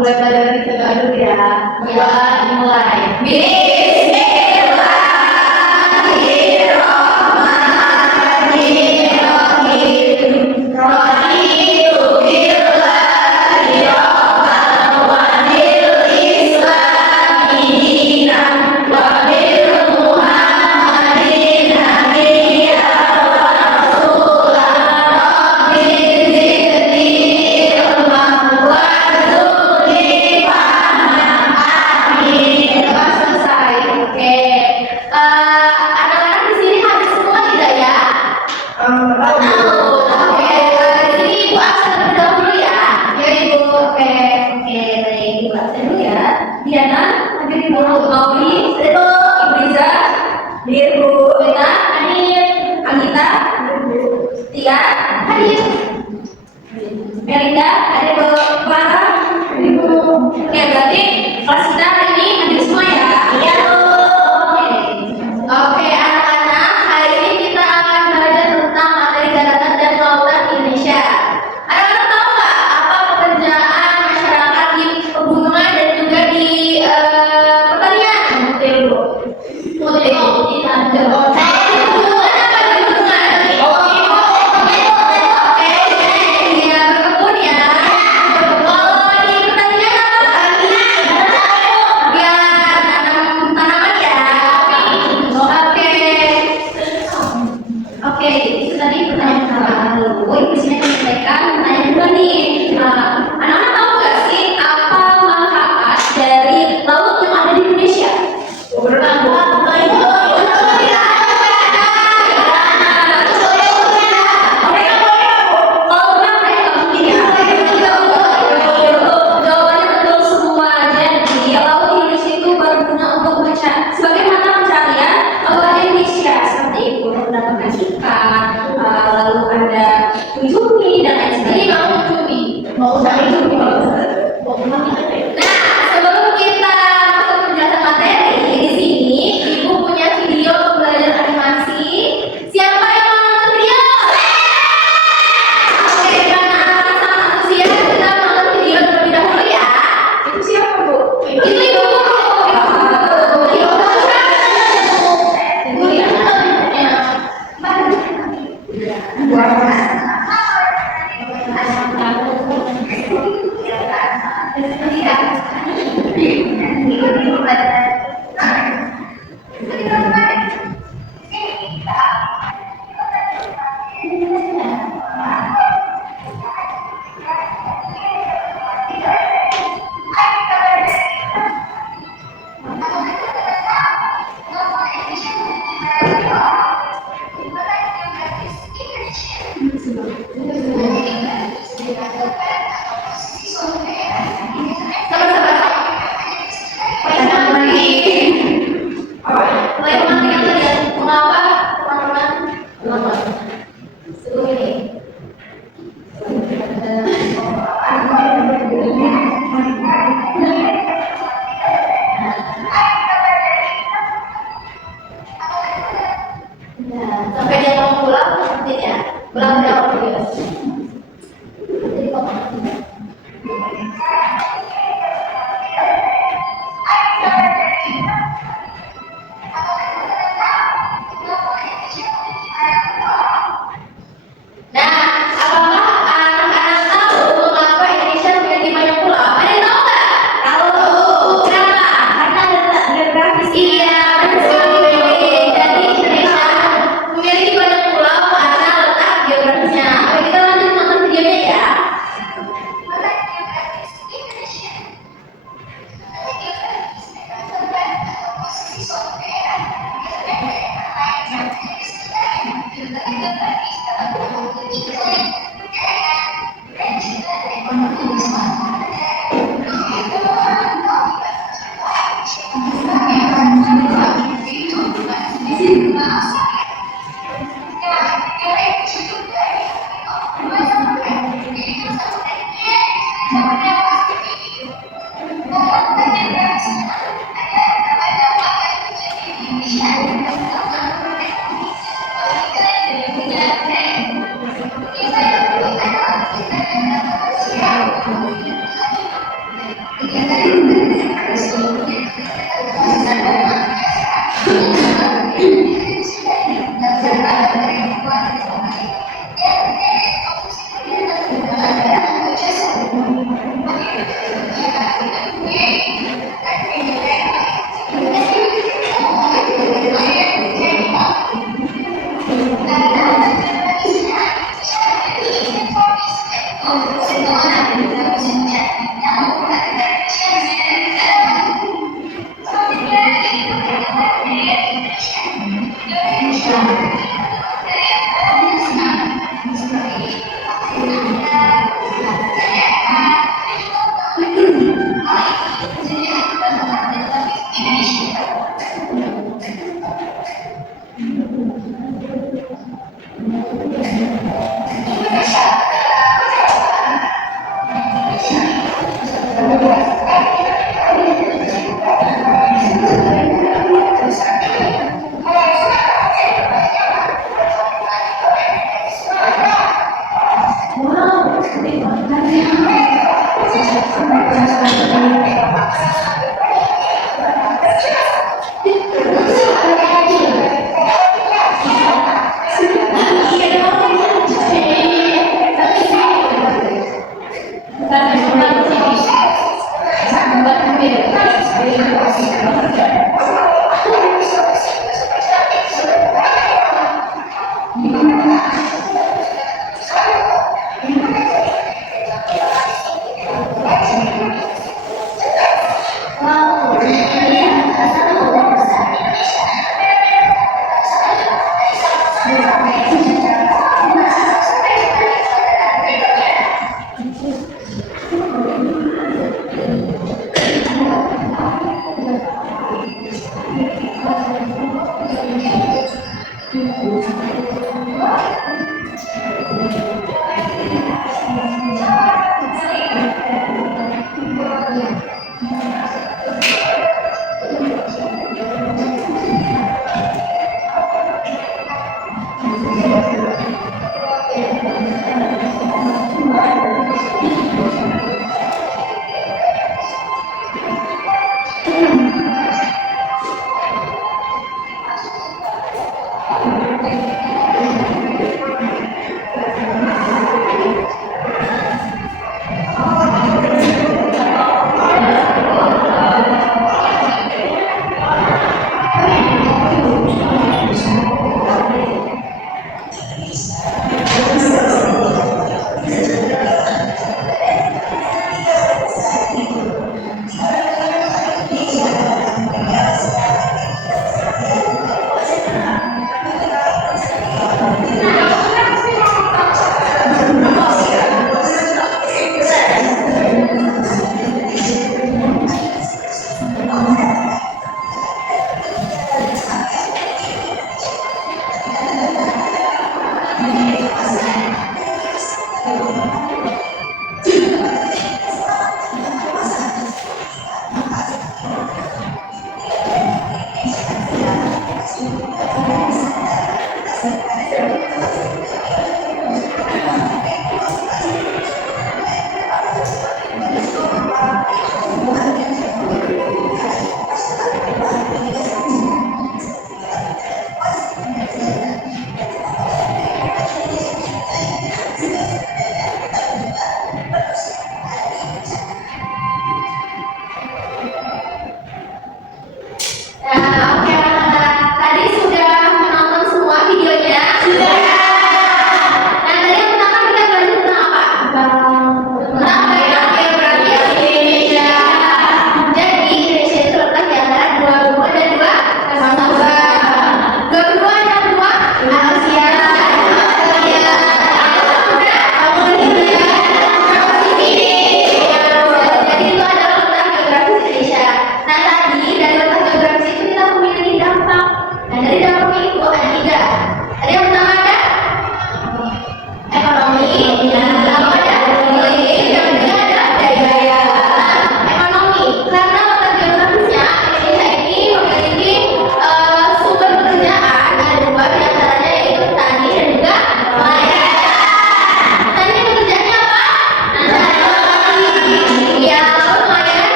mulai pelajaran kita dulu ya. Dimulai. Melinda, ada Ibu Clara, Ibu. Oke, berarti kelas kita hari ini hadir semua ya? Iya. Oke, anak-anak, hari ini kita akan belajar tentang materi daratan dan lautan Indonesia. Anak-anak tahu nggak apa pekerjaan masyarakat di pegunungan dan juga di pertanian?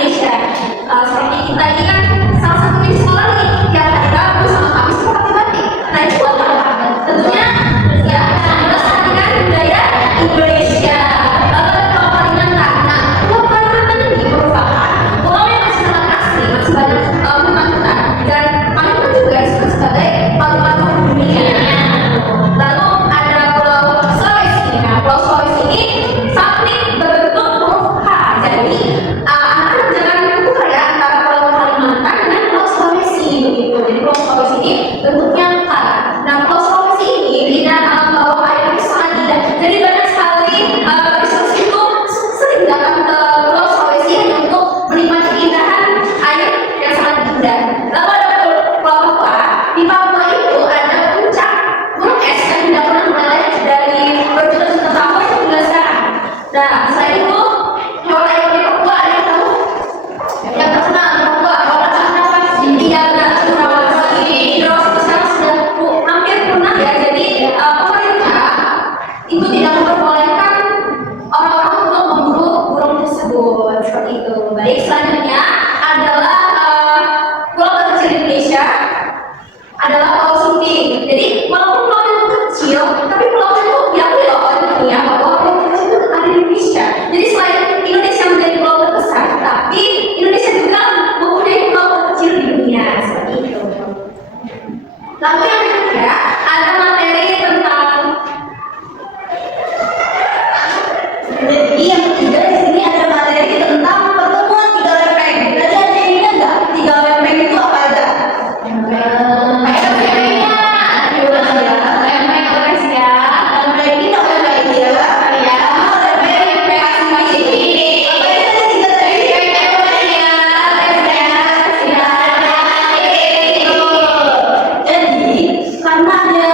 Indonesia. Seperti kita ini kan salah satu di sekolah nih, tiap hari Rabu sama Kamis itu matematik. Nah itu buat apa? Tentunya ya melestarikan budaya Indonesia. Lalu ada Pulau Kalimantan. Nah, Pulau Kalimantan ini merupakan pulau yang masih sangat asli, masih banyak pembangunan, dan Kalimantan juga disebut sebagai palu-palu dunia. Lalu ada Pulau Sulawesi. Nah, Pulau Sulawesi ini samping berbentuk huruf H. Jadi anak-anak jangan tukar ya antara Pulau Kalimantan dengan Pulau Sulawesi begitu. Jadi Pulau Sulawesi ini bentuknya H. Nah, Pulau Sulawesi ini keindahan alam bawah airnya sangat indah. Jadi banyak sekali turis itu sering datang ke Pulau Sulawesi hanya untuk menikmati keindahan air yang sangat indah. Lalu ada Pulau Papua. Di Papua itu ada puncak gunung es yang tidak pernah meleleh dari berjuta-juta tahun hingga sekarang. Nah, selain itu hewan yang di Papua ada yang tahu? Yang terkenal di Papua, hewan apa? Iya, cendrawasih. Cendrawasih sekarang sudah hampir punah ya. Jadi pemerintah itu tidak memperbolehkan orang-orang untuk memburu burung tersebut seperti itu. Baik, selanjutnya adalah pulau terkecil di Indonesia adalah Pulau Sunting. Jadi walaupun pulau itu kecil, tapi pulau itu diakui loh oleh dunia bahwa pulau kecil itu ada di Indonesia. Jadi selain Indonesia menjadi pulau terbesar, tapi Indonesia juga mempunyai pulau terkecil di dunia seperti itu. Lalu yang ketiga ada materi tentang Jadi yang ketiga di sini ada materi tentang pertemuan tiga lempeng. Tadi ada yang ingat nggak? Tiga lempeng itu apa aja? Lempeng ini apa lempeng dia? Lempeng Pasifik. Apa itu ada tiga Jadi karena ada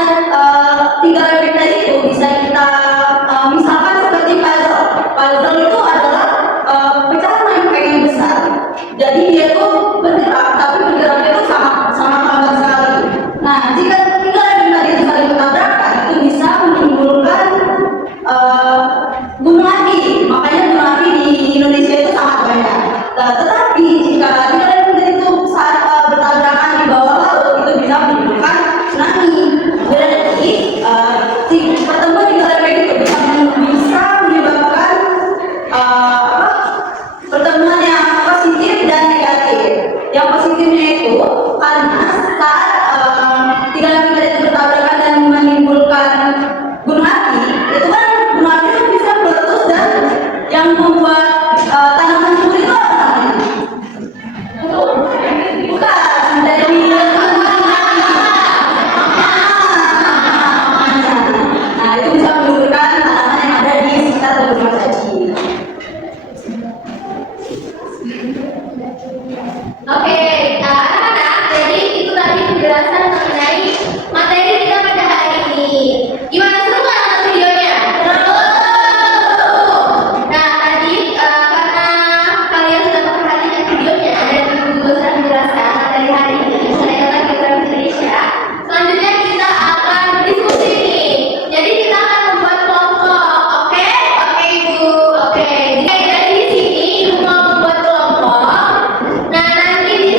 tiga lempeng tadi itu bisa kita misalkan seperti puzzle. Puzzle itu adalah pecahan lempeng yang besar. Jadi dia tuh bergerak, tapi bergeraknya itu sangat lambat sekali. Nah, jika tiga lempeng tadi itu saling bertabrakan, itu bisa menimbulkan gunung api. Makanya gunung api di Indonesia itu sangat banyak. Nah, tetapi jika tiga lempeng tadi itu saat bertabrakan di bawah laut, itu bisa menimbulkan tsunami. Jadi pertemuan tiga lempeng itu bisa menyebabkan pertemuan yang positif dan negatif. Yang positifnya itu karena saat tiga lempeng tadi itu bertabrakan dan menimbulkan gunung api, itu kan gunung api itu bisa meletus dan yang membuat tanaman subur itu apa namanya? Bukan dari Nah, itu bisa menimbulkan tanaman yang ada di sekitar gunung tadi. Oke, anak-anak, jadi itu tadi penjelasan mengenai materi kita pada hari ini. Gimana, seru nggak nonton videonya? Seru. Nah, tadi karena kalian sudah memperhatikan videonya dan ibu juga sudah menjelaskan materi hari ini mengenai tentang geografi Indonesia. Selanjutnya kita akan berdiskusi nih. Jadi kita akan membuat kelompok. Oke? Oke, Ibu. Oke. Jadi dari sini Ibu mau membuat kelompok. Nah, nanti di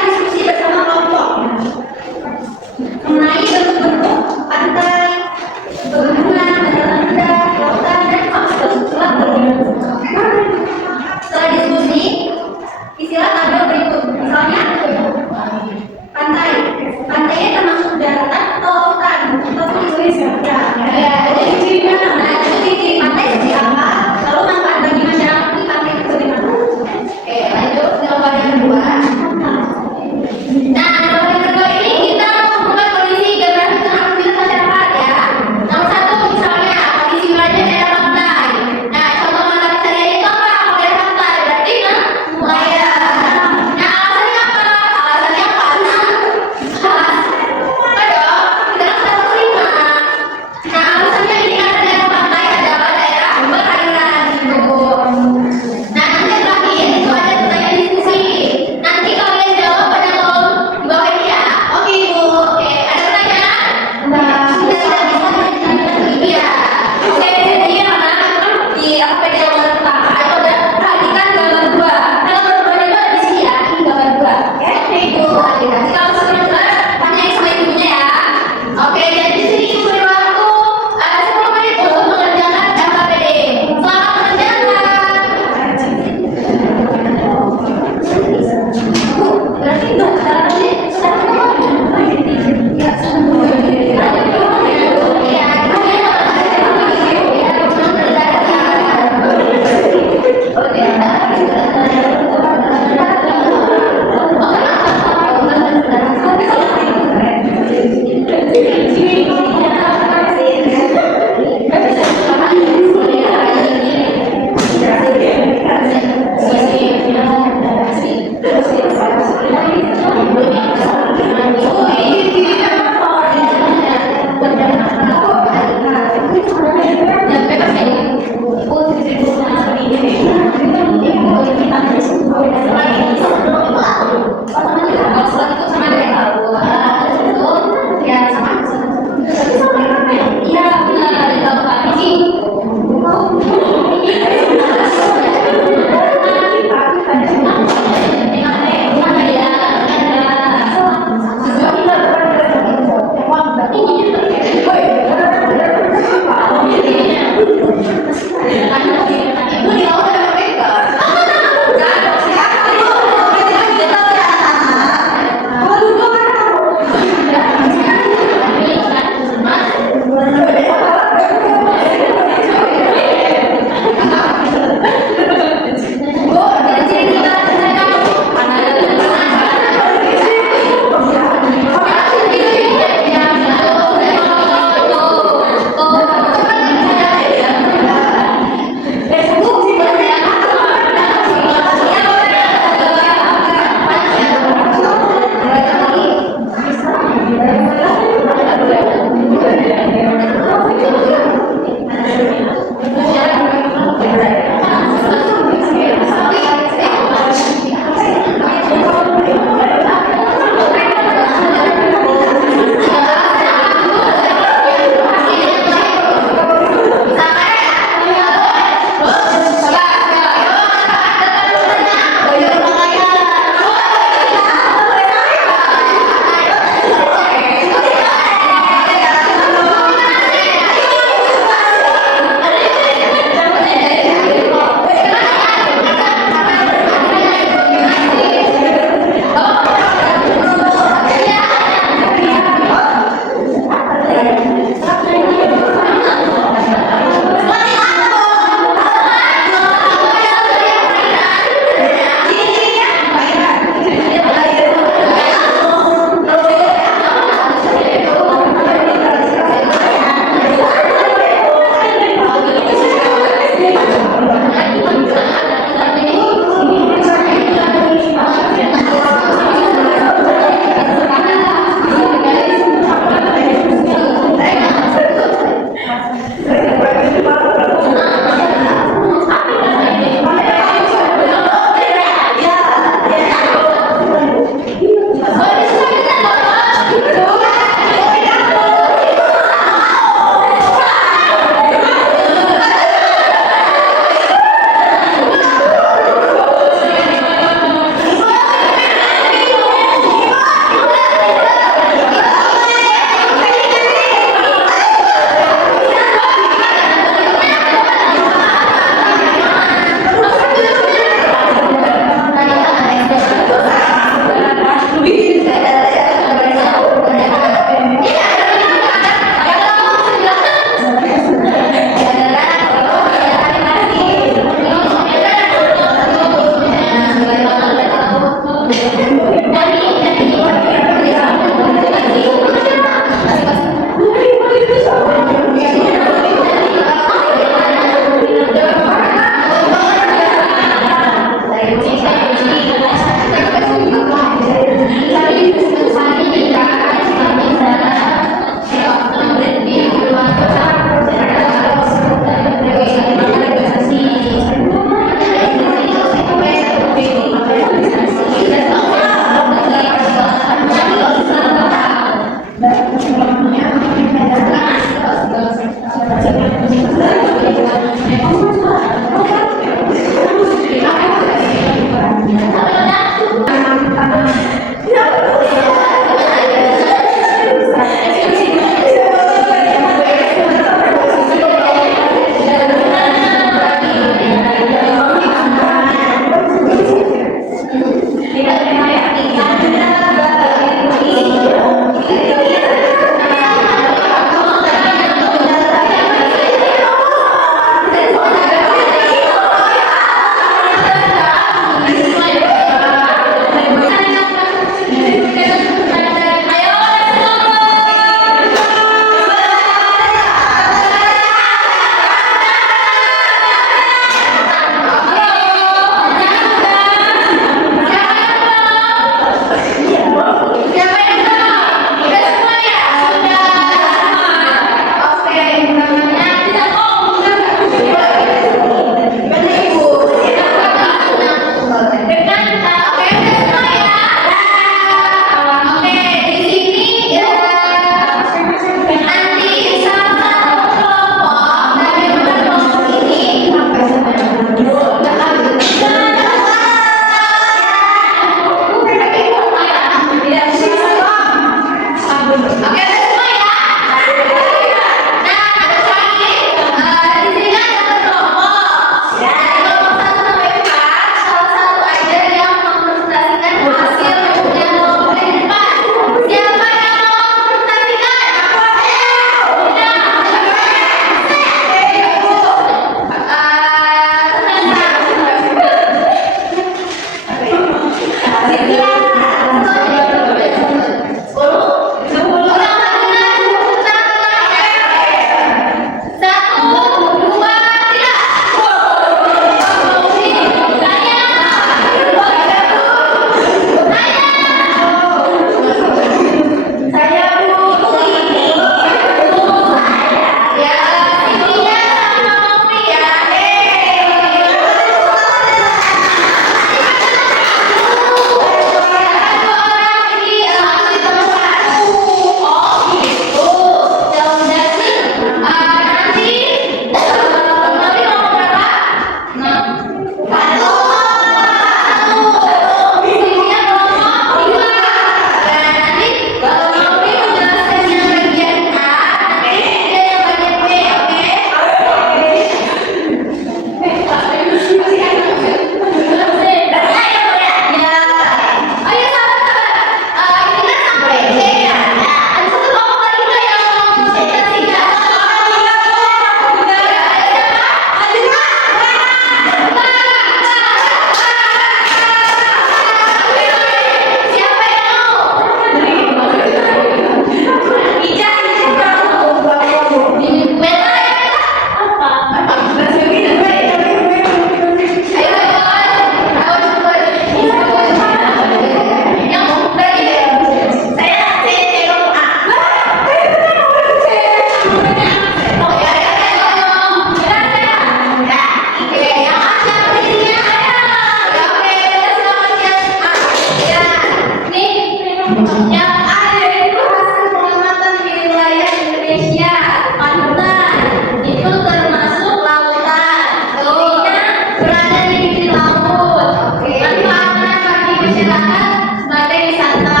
Yang ada itu hasil pengamatan di wilayah Indonesia. Pantai itu termasuk lautan. Jadinya berada di pinggir laut. Manfaatnya bagi masyarakat sebagai wisata.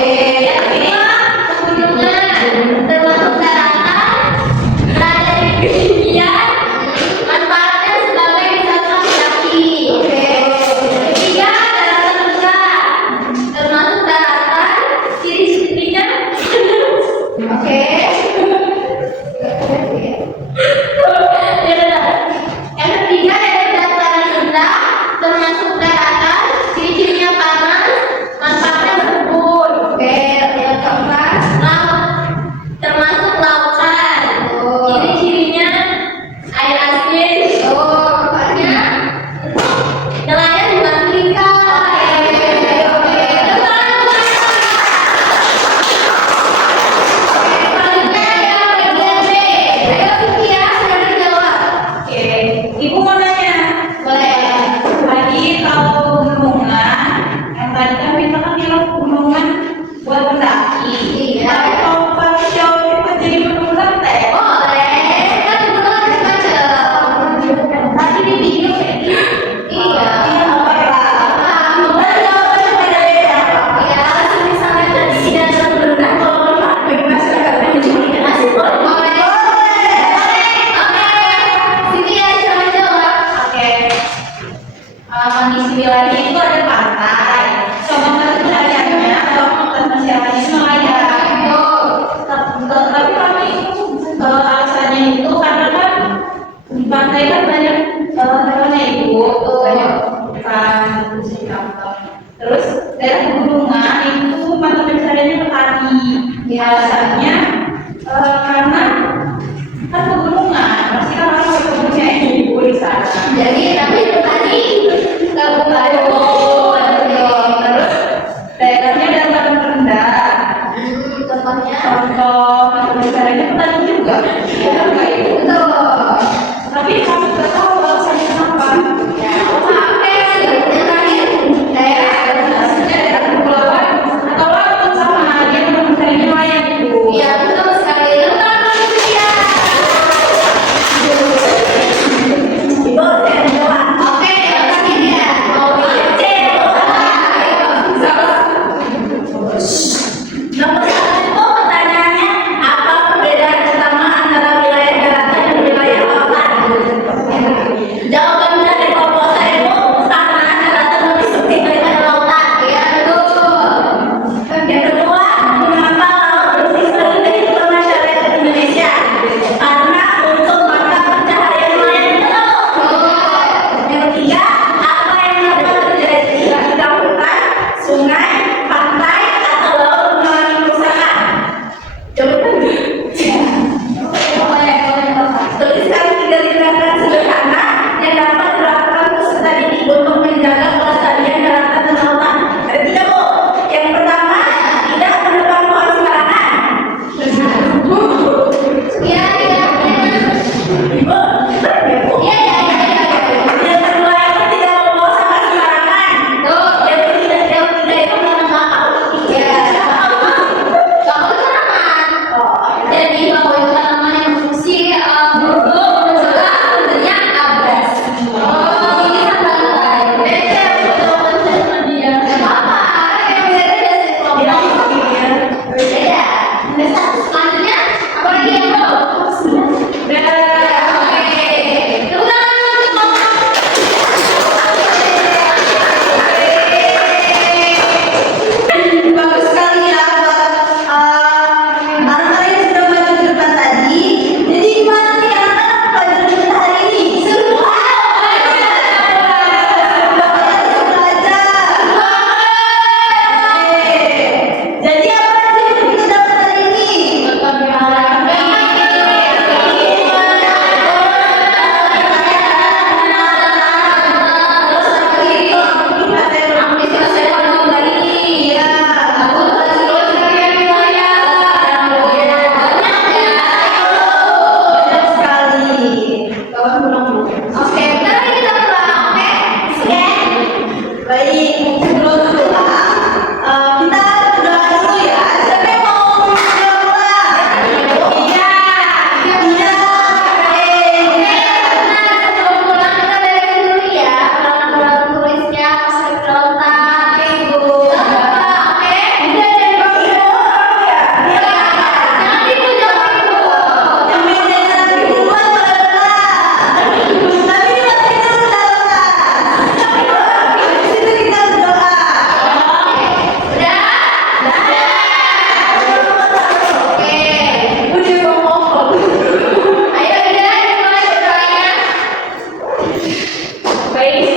Yang kedua, pegunungan termasuk daratan, berada di ketinggian. Manfaatnya sebagai wisata mendaki. Ketiga, daratan rendah termasuk daratan, ciri-cirinya. Oke. Yang ketiga yaitu dataran rendah termasuk daratan, ciri-cirinya panas, manfaatnya berkebun. Yang keempat, laut termasuk lautan, ciri-cirinya air asin. Keempatnya nelayan bukan ikan. Selanjutnya yang bagian B. Ayo Vicky ya, silakan jawab. Oke, Ibu mau nanya. Boleh. Tadi kalau gunungan, yang tadi kan kita kan bilang gunungan buat mendaki. Iya. Tapi kalau pas show itu jadi gunungan teh. Boleh. Kan kebetulan macam-macam. Tadi di video kayak gitu. Iya. Kemudian jawabannya beda-beda. Ya, misalnya tadi tidak berenang, kalau masyarakat menjadi asik. Boleh. Oke. Vicky ya, silakan jawab. Oke. Kondisi wilayah itu ada pantai. Coba pencariannya atau masyarakatnya itu nelayan. Tapi kami alasannya itu karena kan di pantai kan banyak hewannya ibu, banyak ikan, terus ikan. Terus daerah pegunungan itu mata pencariannya petani. Alasannya karena kan pegunungan pasti kan orang berkebunnya ibu di sana. Jadi tapi itu tadi gabung Terus daerahnya dataran rendah. contohnya. Contoh mata pencariannya petani juga. Ya, kayak itu. Betul. Tapi kami nggak tahu alasannya kenapa. Oke, yang terakhir daerah. Alasannya daerah kepulauan atau laut sama dia mata pencariannya nelayan ibu. Iya betul sekali. Tentang manusia. Ibu saya jawab. sebagai